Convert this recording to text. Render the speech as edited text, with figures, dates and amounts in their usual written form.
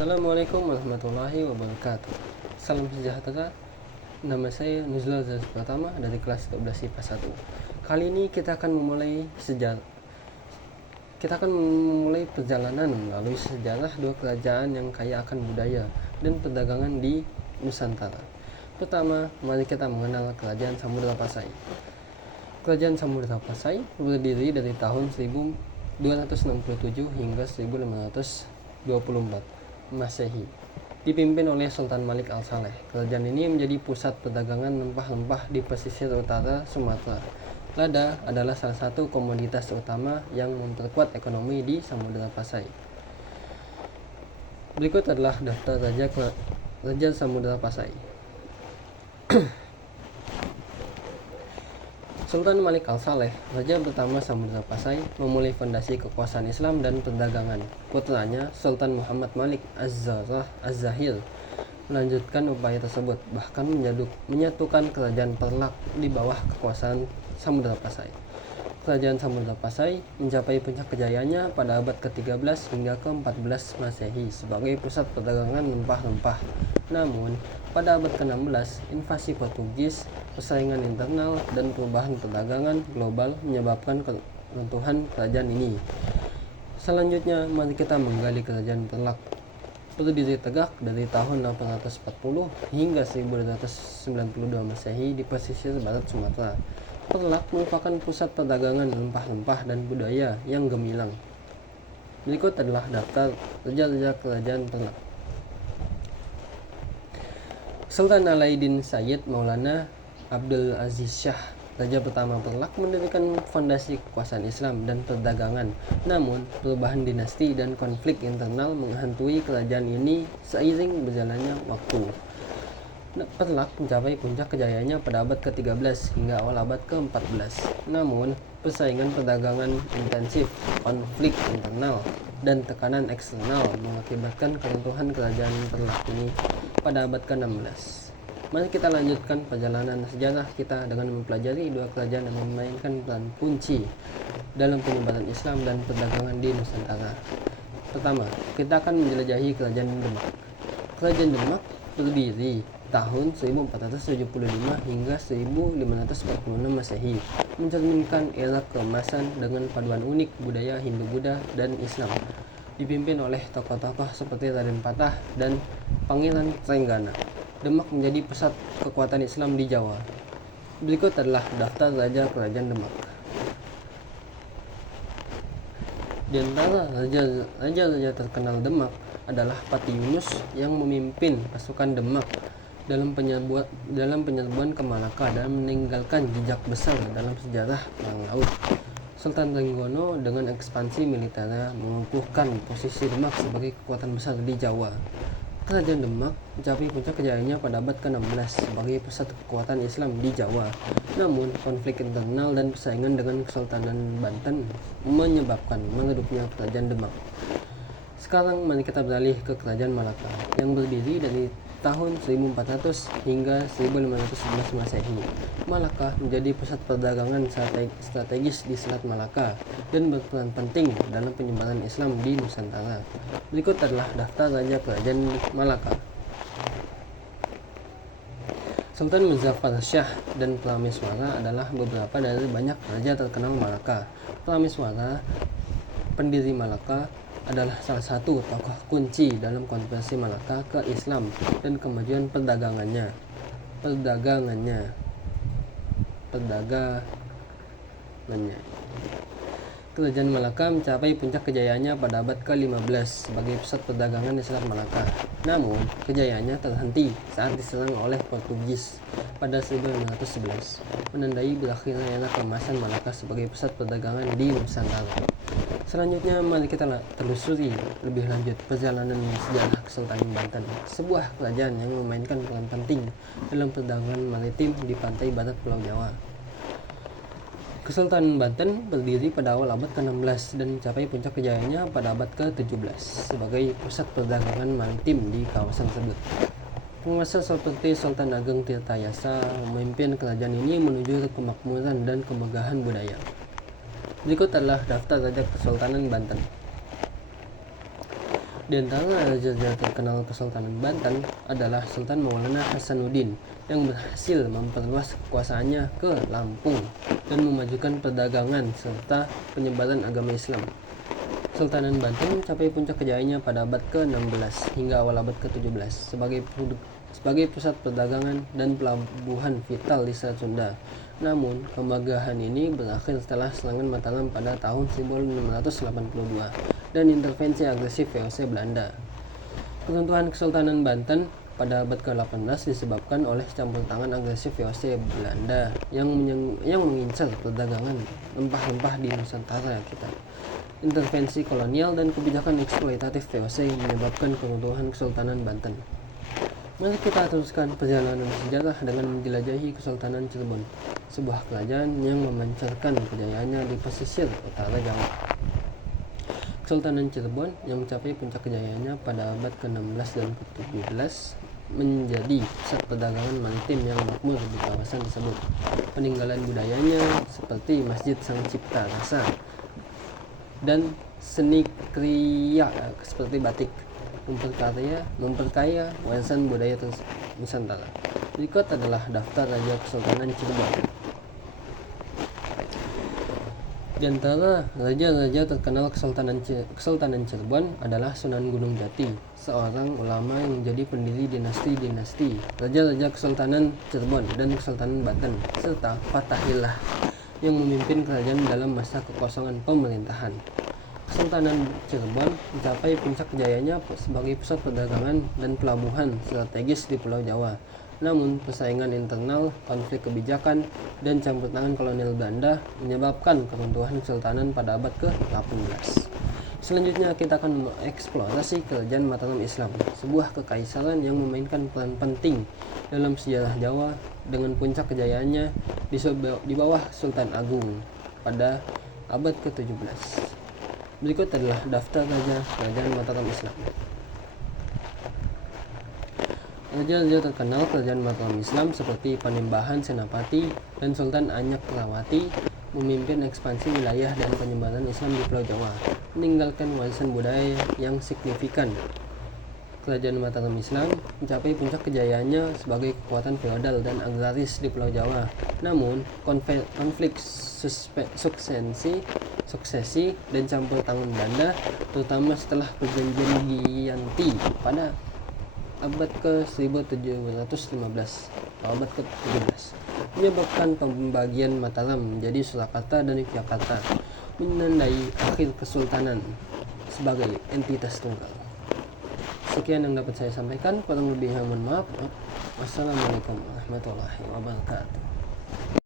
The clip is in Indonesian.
Assalamualaikum warahmatullahi wabarakatuh. Salam sejahtera. Nama saya Nuzul Azaz Pratama dari kelas 12 IPA 1. Kali ini kita akan memulai perjalanan melalui sejarah dua kerajaan yang kaya akan budaya dan perdagangan di Nusantara. Pertama, mari kita mengenal Kerajaan Samudra Pasai. Kerajaan Samudra Pasai berdiri dari tahun 1267 hingga 1524 Masehi, dipimpin oleh Sultan Malik Al-Saleh. Kerajaan ini menjadi pusat perdagangan rempah-rempah di pesisir utara Sumatera. Lada adalah salah satu komoditas utama yang memperkuat ekonomi di Samudra Pasai. Berikut adalah daftar Raja Samudra Pasai. Sultan Malik Al-Saleh, raja pertama Samudra Pasai, memulai fondasi kekuasaan Islam dan perdagangan. Putranya, Sultan Muhammad Malik Az-Zahir, melanjutkan upaya tersebut, bahkan menyatukan kerajaan Perlak di bawah kekuasaan Samudra Pasai. Kerajaan Samudra Pasai mencapai puncak kejayaannya pada abad ke-13 hingga ke-14 Masehi sebagai pusat perdagangan rempah-rempah. Namun, pada abad ke-16, invasi Portugis, persaingan internal, dan perubahan perdagangan global menyebabkan keruntuhan kerajaan ini. Selanjutnya, mari kita menggali kerajaan Perlak. Berdiri tegak dari tahun 840 hingga 1292 Masehi di pesisir barat Sumatera. Perlak merupakan pusat perdagangan rempah-rempah dan budaya yang gemilang. Berikut adalah daftar raja-raja kerajaan Perlak. Sultan Alaiddin Sayyid Maulana Abdul Aziz Shah, raja pertama Perlak, mendirikan fondasi kekuasaan Islam dan perdagangan. Namun, perubahan dinasti dan konflik internal menghantui kerajaan ini seiring berjalannya waktu. Perlak mencapai puncak kejayaannya pada abad ke-13 hingga awal abad ke-14. Namun, persaingan perdagangan intensif, konflik internal, dan tekanan eksternal mengakibatkan keruntuhan kerajaan Perlak ini pada abad ke-16. Mari kita lanjutkan perjalanan sejarah kita dengan mempelajari dua kerajaan yang memainkan peran kunci dalam penyebaran Islam dan perdagangan di Nusantara. Pertama, kita akan menjelajahi Kerajaan Demak. Kerajaan Demak berdiri tahun 1475 hingga 1546 Masehi, mencerminkan era keemasan dengan paduan unik budaya Hindu-Buddha dan Islam, dipimpin oleh tokoh-tokoh seperti Raden Patah dan Pangeran Trenggana. Demak menjadi pusat kekuatan Islam di Jawa. Berikut adalah daftar raja kerajaan Demak. Di antara raja-raja terkenal Demak adalah Pati Yunus yang memimpin pasukan Demak dalam penyerbuan ke Malaka dan meninggalkan jejak besar dalam sejarah perang laut. Sultan Trenggono dengan ekspansi militernya mengukuhkan posisi Demak sebagai kekuatan besar di Jawa. Kerajaan Demak mencapai puncak kejayaannya pada abad ke-16 sebagai pusat kekuatan Islam di Jawa. Namun, konflik internal dan persaingan dengan Kesultanan Banten menyebabkan meredupnya Kerajaan Demak. Sekarang mari kita beralih ke Kerajaan Malaka yang berdiri dari tahun 1400 hingga 1511 Masehi. Malaka menjadi pusat perdagangan strategis di Selat Malaka dan berperan penting dalam penyebaran Islam di Nusantara. Berikut adalah daftar raja kerajaan Malaka. Sultan Muzaffar Shah dan Prameswara adalah beberapa dari banyak raja terkenal Malaka. Prameswara, pendiri Malaka, adalah salah satu tokoh kunci dalam konversi Malaka ke Islam dan kemajuan perdagangannya. Kerajaan Malaka mencapai puncak kejayaannya pada abad ke-15 sebagai pusat perdagangan di Selat Malaka. Namun, kejayaannya terhenti saat diserang oleh Portugis pada 1511, menandai berakhirnya era keemasan Malaka sebagai pusat perdagangan di Nusantara. Selanjutnya, mari kita telusuri lebih lanjut perjalanan sejarah Kesultanan Banten, sebuah kerajaan yang memainkan peran penting dalam perdagangan maritim di pantai barat Pulau Jawa. Kesultanan Banten berdiri pada awal abad ke-16 dan mencapai puncak kejayaannya pada abad ke-17 sebagai pusat perdagangan maritim di kawasan tersebut. Penguasa seperti Sultan Ageng Tirtayasa memimpin kerajaan ini menuju kemakmuran dan kemegahan budaya. Berikut adalah daftar raja Kesultanan Banten. Di antara raja-raja terkenal Kesultanan Banten adalah Sultan Maulana Hasanuddin yang berhasil memperluas kekuasaannya ke Lampung dan memajukan perdagangan serta penyebaran agama Islam. Sultanan Banten mencapai puncak kejayaannya pada abad ke-16 hingga awal abad ke-17 sebagai pusat perdagangan dan pelabuhan vital di Selat Sunda. Namun, kemegahan ini berakhir setelah serangan Mataram pada tahun 1682 dan intervensi agresif VOC Belanda. Keruntuhan Kesultanan Banten pada abad ke-18 disebabkan oleh campur tangan agresif VOC Belanda yang mengincar perdagangan rempah-rempah di Nusantara kita. Intervensi kolonial dan kebijakan eksploitatif VOC menyebabkan keruntuhan Kesultanan Banten. Mari kita teruskan perjalanan sejarah dengan menjelajahi Kesultanan Cirebon, sebuah kerajaan yang memancarkan kejayaannya di pesisir utara Jawa. Kesultanan Cirebon yang mencapai puncak kejayaannya pada abad ke-16 dan ke-17 menjadi pusat perdagangan maritim yang makmur di kawasan tersebut. Peninggalan budayanya seperti Masjid Sang Cipta Rasa dan seni kriya seperti batik memperkaya warisan budaya Nusantara. Berikut adalah daftar Raja Kesultanan Cirebon. Di antara raja-raja terkenal Kesultanan Cirebon adalah Sunan Gunung Jati, seorang ulama yang menjadi pendiri dinasti-dinasti raja-raja Kesultanan Cirebon dan Kesultanan Banten, serta Fathahillah yang memimpin kerajaan dalam masa kekosongan pemerintahan. Kesultanan Cirebon mencapai puncak kejayaannya sebagai pusat perdagangan dan pelabuhan strategis di Pulau Jawa. Namun, persaingan internal, konflik kebijakan, dan campur tangan kolonial Belanda menyebabkan keruntuhan kesultanan pada abad ke-18. Selanjutnya kita akan mengeksplorasi kerajaan Mataram Islam, sebuah kekaisaran yang memainkan peran penting dalam sejarah Jawa dengan puncak kejayaannya di bawah Sultan Agung pada abad ke-17. Berikut adalah daftar raja kerajaan Mataram Islam. Raja-raja terkenal kerajaan Mataram Islam seperti Panembahan Senapati dan Sultan Anyak Rawati memimpin ekspansi wilayah dan penyebaran Islam di Pulau Jawa, meninggalkan warisan budaya yang signifikan. Kerajaan Mataram Islam mencapai puncak kejayaannya sebagai kekuatan feodal dan agraris di Pulau Jawa. Namun, konflik suksesi dan campur tangan Belanda, terutama setelah perjanjian Giyanti pada abad ke-1715 abad ke-17 menyebabkan pembagian Mataram menjadi Surakarta dan Yogyakarta, menandai akhir kesultanan sebagai entitas tunggal. Sekian yang dapat saya sampaikan, kurang lebihnya mohon maaf. Wassalamualaikum warahmatullahi wabarakatuh.